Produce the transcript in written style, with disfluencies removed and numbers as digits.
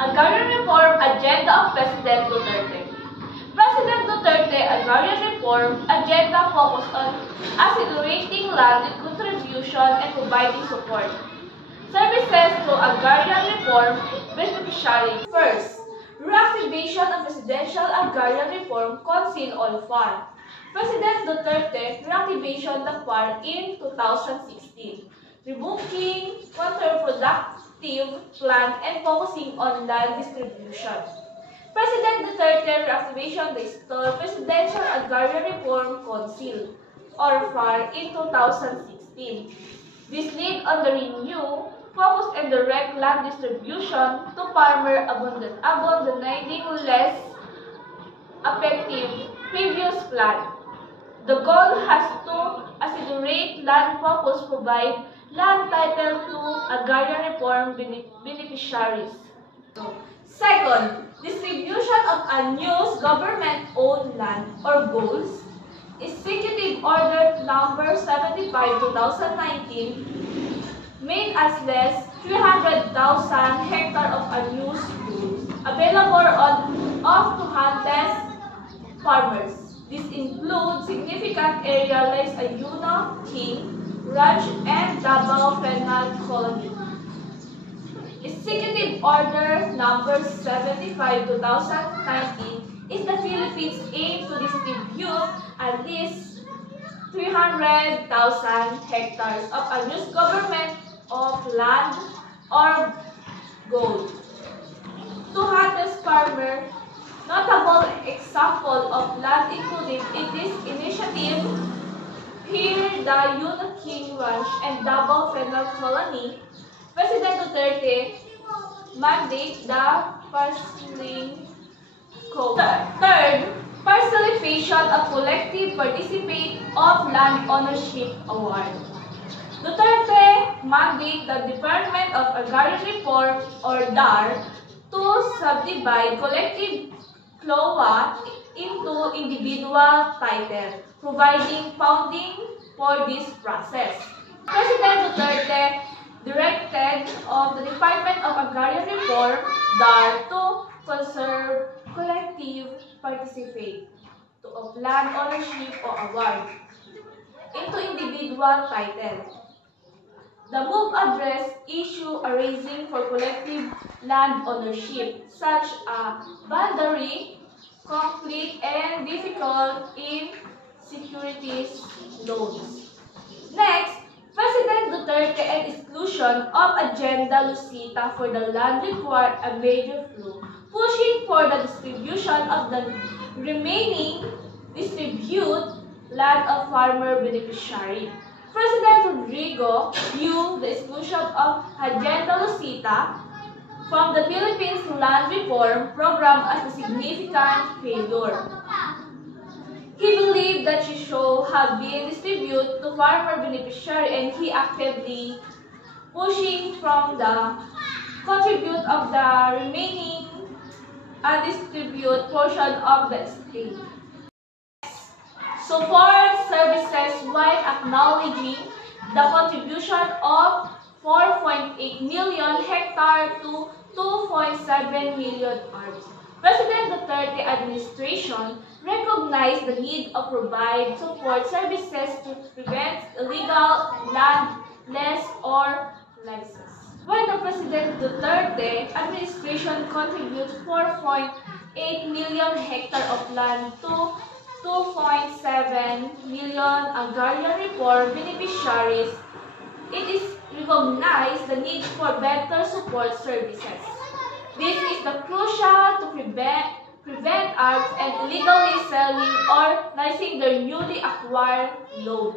Agrarian Reform Agenda of President Duterte. President Duterte Agrarian Reform Agenda focused on accelerating land contribution and providing support. Services to agrarian reform beneficiaries. First, reactivation of Presidential Agrarian Reform Council on FAR. President Duterte reactivation the FAR in 2016, removing counterproductive plan and focusing on land distribution. President Duterte reactivation the Presidential Agrarian Reform Council, or FAR, in 2016. This lead on the renew, focus and direct land distribution to farmer abandoning less effective previous plan. The goal has to accelerate land focus, provide land title to agrarian reform beneficiaries. Second, distribution of unused government-owned land or goals. Executive Order Number 75/2019 made as less 300,000 hectares of unused goals available of 200 farmers. This includes significant area like Ayuna, King, Ranch, and Davao Penal Colony. Executive Order Number 75/2019 is the Philippines aim to distribute at least 300,000 hectares of unused government of land or gold. 200 farmers. Notable example of land included in this initiative here the Ayuna King Ranch and Davao Penal Colony. President Duterte mandate the parceling code. Third, parcelization of collective participate of land ownership award. Duterte mandate the Department of Agrarian Reform or DAR to subdivide collective CLOA into individual title, providing funding for this process. President Duterte directed of the Department of Agrarian Reform, DAR, to conserve collective participate of land ownership or award into individual title. The move addressed issue arising for collective land ownership, such as boundary conflict and difficult in securities loans. Next, President Duterte and exclusion of Agenda Lucita for the land required a major flow, pushing for the distribution of the remaining distribute land of farmer beneficiary. President Rodrigo viewed the exclusion of Agenda Lucita from the Philippines Land Reform Program as a significant failure. He believed that she should have been distributed to farmer beneficiary, and he actively pushing from the contribute of the remaining undistributed portion of the state. Support services while acknowledging the contribution of 4.8 million hectares to 2.7 million acres. President Duterte administration recognized the need of provide support services to prevent illegal landless or license. When the President Duterte administration contributes 4.8 million hectares of land to 2.7 million agrarian reform beneficiaries, it is recognized the need for better support services. This is the crucial to prevent arts and illegally selling or leasing their newly acquired loan.